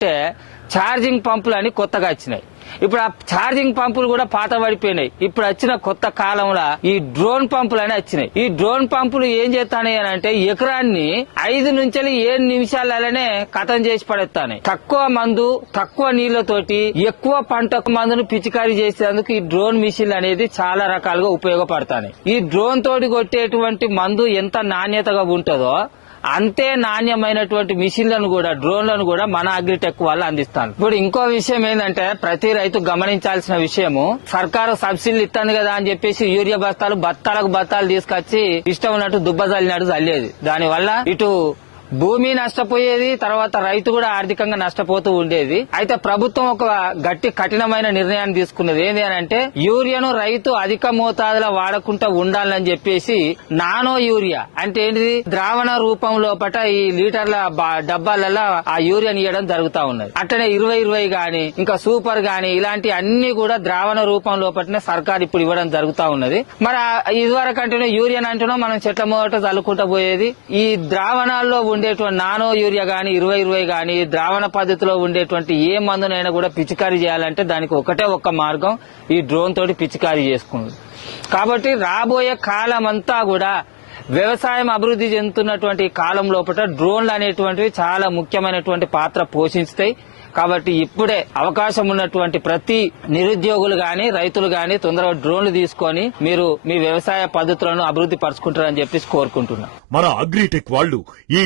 అంటే ఛార్జింగ్ పంపులు అని కొత్తగా వచ్చినాయి. ఇప్పుడు ఆ ఛార్జింగ్ పంపులు కూడా పాత పడిపోయినాయి. ఇప్పుడు వచ్చిన కొత్త కాలంలో ఈ డ్రోన్ పంపులు అని వచ్చినాయి. ఈ డ్రోన్ పంపులు ఏం చేస్తాయి అని అంటే ఎకరాన్ని ఐదు నుంచి ఏడు నిమిషాలనే కథం చేసి పడేస్తాయి తక్కువ మందు తక్కువ నీళ్ళతోటి ఎక్కువ పంట మందును పిచికారీ చేసేందుకు ఈ డ్రోన్ మిషన్ అనేది చాలా రకాలుగా ఉపయోగపడతాయి ఈ డ్రోన్ తోటి కొట్టేటువంటి మందు ఎంత నాణ్యతగా ఉంటుందో అంతే నాణ్యమైనటువంటి మిషన్లను కూడా డ్రోన్లను కూడా మన అగ్రిటెక్ వాళ్ళు అందిస్తాను ఇప్పుడు ఇంకో విషయం ఏంటంటే ప్రతి రైతు గమనించాల్సిన విషయము సర్కారు సబ్సిడీలు ఇస్తాను కదా అని చెప్పేసి యూరియా బస్తాలు బత్తాలకు బత్తాలు తీసుకొచ్చి ఇష్టం ఉన్నట్టు దుబ్బ చల్లినట్టు చల్లేది దానివల్ల ఇటు భూమి నష్టపోయేది తర్వాత రైతు కూడా ఆర్థికంగా నష్టపోతూ ఉండేది. అయితే ప్రభుత్వం ఒక గట్టి కఠినమైన నిర్ణయాన్ని తీసుకున్నది. ఏంది అని అంటే యూరియాను రైతు అధిక మోతాదులో వాడకుండా ఉండాలని చెప్పేసి నానో యూరియా. అంటే ఏంటిది? ద్రావణ రూపం లోపట ఈ లీటర్ల డబ్బాలలో ఆ యూరియాని ఇవ్వడం జరుగుతా ఉన్నది. అట్లనే ఇరవై ఇరవై గాని ఇంకా సూపర్ గాని ఇలాంటి అన్ని కూడా ద్రావణ రూపం లోపటనే సర్కార్ ఇప్పుడు ఇవ్వడం జరుగుతా ఉన్నది. మరి ఇదివరకు అంటేనే యూరియన్ అంటేనో మనం చెట్ల మొదట చల్లుకుంటా పోయేది. ఈ ద్రావణాల్లో ఉండేటువంటి నానో యూరియా గాని ఇరవై ఇరవై గాని ద్రావణ పద్ధతిలో ఉండేటువంటి ఏ మందునైనా కూడా పిచికారీ చేయాలంటే దానికి ఒకటే ఒక్క మార్గం ఈ డ్రోన్ తోటి పిచికారీ చేసుకుంది కాబట్టి రాబోయే కాలం అంతా కూడా వ్యవసాయం అభివృద్ధి చెందుతున్నటువంటి కాలం లోపల డ్రోన్లు అనేటువంటివి చాలా ముఖ్యమైనటువంటి పాత్ర పోషిస్తాయి. కాబట్టి ఇప్పుడే అవకాశం ఉన్నటువంటి ప్రతి నిరుద్యోగులు గాని రైతులు గాని తొందరగా డ్రోన్లు తీసుకొని మీరు మీ వ్యవసాయ పద్ధతులను అభివృద్ధి పరుచుకుంటారని చెప్పేసి కోరుకుంటున్నాను మన అగ్రిటెక్ వాళ్ళు ఈ